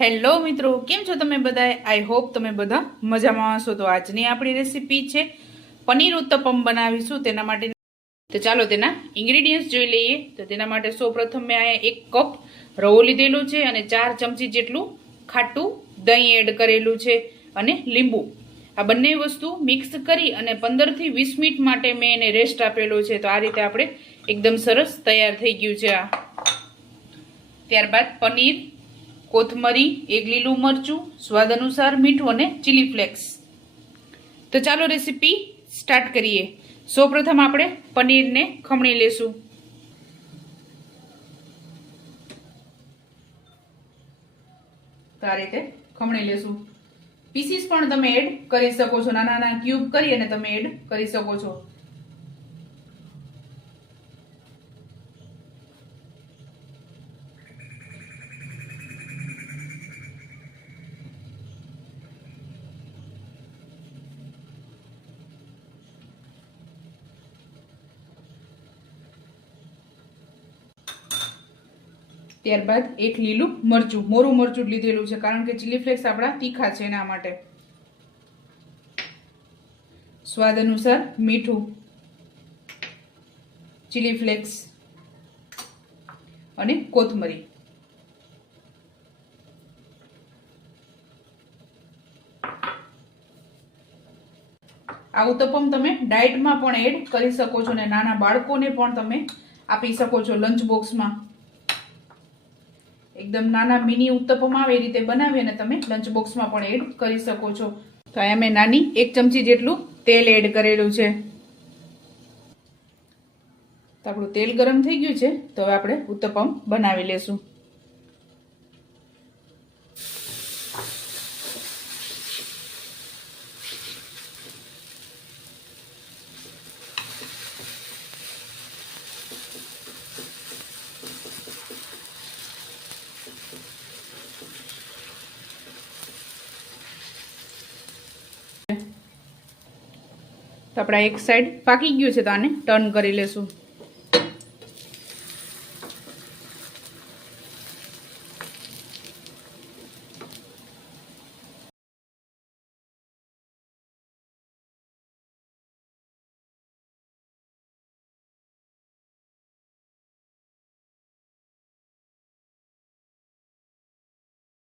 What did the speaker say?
Hello મિત્રો, કેમ છો તમે બધા? આઈ હોપ તમે બધા મજામાં હશો. તો આજની આપણી રેસીપી છે પનીર ઉત્તપમ બનાવીશું. તેના માટે તો ચાલો તેના ઇન્ગ્રેડિયન્ટ્સ જોઈ લઈએ. તો તેના માટે સૌપ્રથમ મેં અહીંયા 1 કપ રવો લીધેલું છે અને 4 ચમચી જેટલું ખાટું દહીં એડ કરેલું છે અને લીંબુ. આ બંને વસ્તુ મિક્સ કરી અને 15 થી 20 મિનિટ માટે મેં એને રેસ્ટ આપેલો છે. તો આ રીતે આપણે એકદમ સરસ તૈયાર થઈ ગયું છે. આ ત્યારબાદ પનીર, કોથમરી, 1 લીલું મરચું, સ્વાદ અનુસાર મીઠું અને ચીલી ફ્લેક્સ. તો ચાલો રેસીપી સ્ટાર્ટ કરીએ. સૌપ્રથમ આપણે પનીરને ખમણી લેશું. તો આ રીતે ખમણી લેશું. પીસીસ પણ તમે એડ કરી શકો છો. નાના નાના ક્યુબ કરી અને તમે એડ કરી શકો છો. ત્યારબાદ 1 લીલું મરચું, મોરું મરચું લીધેલું છે કારણ કે ચીલી ફ્લેક્સ આપણા તીખા છે એના માટે. સ્વાદ અનુસાર મીઠું, ચીલી ફ્લેક્સ અને કોથમરી. આ ઉત્તપમ તમે ડાયટમાં પણ એડ કરી શકો છો અને નાના બાળકોને પણ તમે આપી શકો છો લંચ બોક્સમાં. એકદમ નાના મિની ઉત્તપમ આવે એ રીતે બનાવી અને તમે લંચ બોક્સમાં પણ એડ કરી શકો છો. તો અહીંયા મેં નાની 1 ચમચી જેટલું તેલ એડ કરેલું છે. તો આપણું તેલ ગરમ થઈ ગયું છે. તો હવે આપણે ઉત્તપમ બનાવી લેશું. તો આપણા એક સાઈડ પાકી ગયું છે તો આને ટર્ન કરી લેશું.